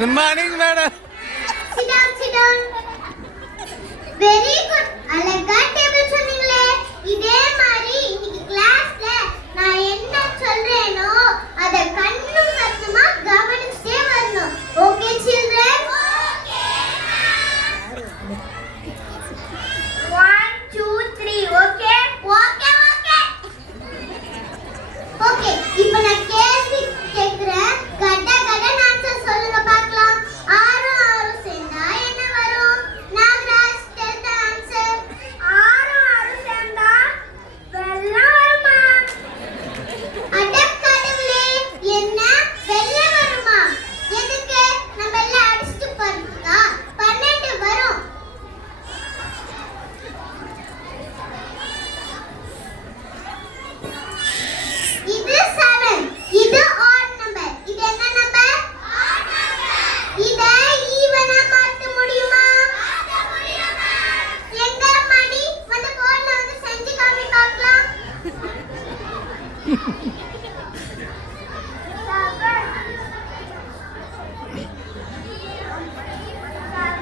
Good morning, madam. Sit down, sit down. Very good. அழகா table சொன்னீங்களே. இதே மாதிரி இன்னைக்கு கிளாஸ்ல நான் என்ன சொல்றேனோ அத கண்ணும் கண்ணுமா கவனிச்சே வரணும். Okay children? Okay ma'am. 1 2 3 okay? Okay okay. Okay, இப்போ நான் கேள்வி கேக்குறேன். கட கடன்னு ஆன்சர் சொல்லுங்க பார்க்கலாம். ஆறும் ஆறும் சேர்ந்தா என்ன வரும்? Nagaraj tell the answer. ஆறும் ஆறும் சேர்ந்தா வெள்ளம் வருமா? அட கடவுளே, என்ன வெள்ளம் வருமா? எதுக்கு? நம்ம எல்லாம் அடிச்சிட்டு போறதுக்கா? 12 வரும். இது 7. இது odd number. இது என்ன நம்பர்? Odd number. இத ஈவனா மாத்த முடியுமா? மாத்த முடியுமா? எங்க மணி வந்து போர்ட்ல வந்து செஞ்சு காமி பார்க்கலாம்.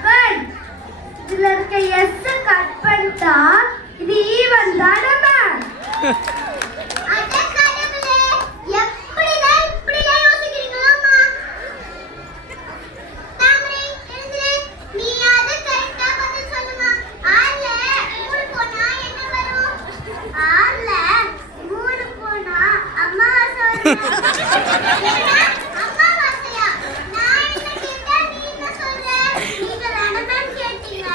7. இதுல இருக்க s கட் பண்ணிட்டா இது ஈவன் தானே? அட கடவுளே, எப்படிதான் இப்படிலாம் யோசிக்கிறீங்களோமா? தாமரை, எழுந்திரு. நீயாவது கரெக்டா பதில் சொல்லுமா? 6ல 3 போனா என்ன வரும்? 6ல 3 போனா அமாவாசை வரும். என்ன? அமாவாசையா? நான் என்ன கேட்டேன், நீ என்ன சொல்ற? நீங்க வேணாம் கேட்டீங்க.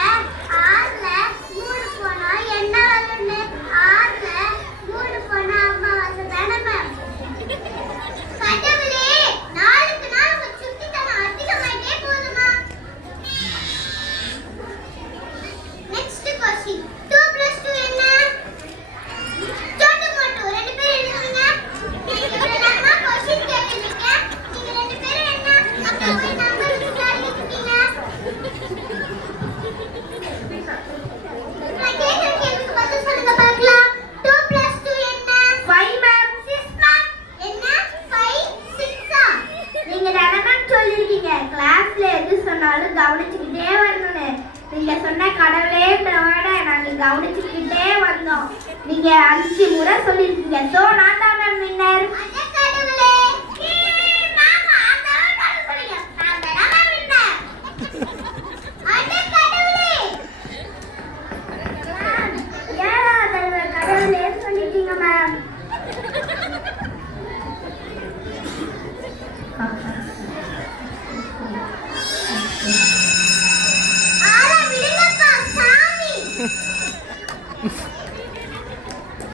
6ல 3 போனா என்ன வரும்னு? 6ல 3 போனா அமாவாசை தானே மேம்? கடவுளே, நாளுக்கு நாள் உங்க சுட்டித்தனம் அதிகமாயிட்டே போகுதுமா. Next question. 2 + 2 என்ன? சோட்டு மோட்டு ரெண்டு பேரும் எழுதுங்க. இவ்வளவு நேரமா क्वेश्चन கேட்டுட்டு இருக்கேன். நீங்க ரெண்டு பேரும் என்ன அங்க போய் நம்பர் விசாரிச்சிட்டீங்க? நான் கேக்குற கேள்விக்கு பதில் சொல்லுங்க பார்க்கலாம். 2 + 2 என்ன? 5 மேம். 6 மேம். என்ன? 5 6ஆ? நீங்க தினமும் சொல்லிருக்கீங்க கிளாஸ்ல எது சொன்னாலும் கவனிச்சுக்கிட்டே வரணும்னு. நீங்க சொன்ன கடவுளேன்ற வேர்டை நாங்க கவனிச்சுக்கிட்டே வந்தோம். நீங்க 5 முறை சொல்லிருக்கீங்க. சோ நான் தான் மேம் வின்னர். அட கடவுளே, மாமா அந்த வேர்டை சொல்லுங்க. நான் தான் மேம் வின்னர். அட கடவுளே, ஏடா தலைவர் கடவுளே சொல்லிட்டீங்க மேம். ஆள விடுங்கப்பா சாமி.